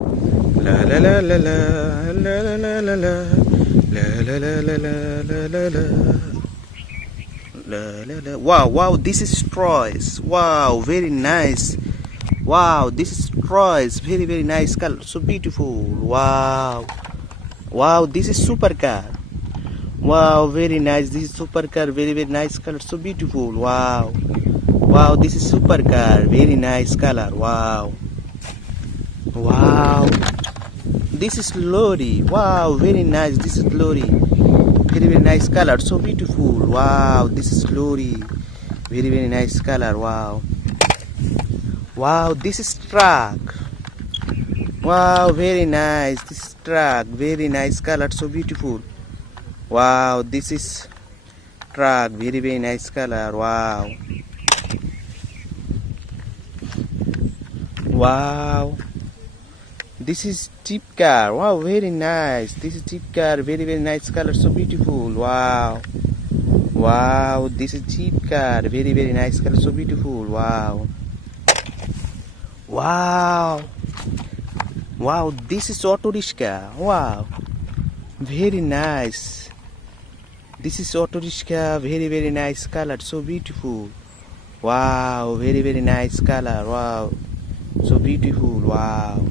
La la la la la la la la la la la la la la la la la la la la. Wow, wow, this is toys. Wow, very nice. Wow, this is toys. Very, very nice color. So beautiful. Wow. Wow, this is supercar. Wow, very nice. This is supercar. Very, very nice color. So beautiful. Wow. Wow, this is supercar. Very nice color. Wow. Wow. This is lorry. Wow, very nice. This is lorry. Very, very nice color. So beautiful. Wow, this is lorry. Very, very nice color. Wow. Wow, this is truck. Wow, very nice. This is truck. Very nice color. So beautiful. Wow, this is truck. Very, very nice color. Wow. Wow. This is jeep car. Wow, very nice. This is jeep car. Very, very nice color. So beautiful. Wow. Wow, this is jeep car. Very, very nice color. So beautiful. Wow. Wow. Wow, this is auto rickshaw. Wow. Very nice. This is auto rickshaw. Very, very nice color. So beautiful. Wow, very, very nice color. Wow. So beautiful. Wow.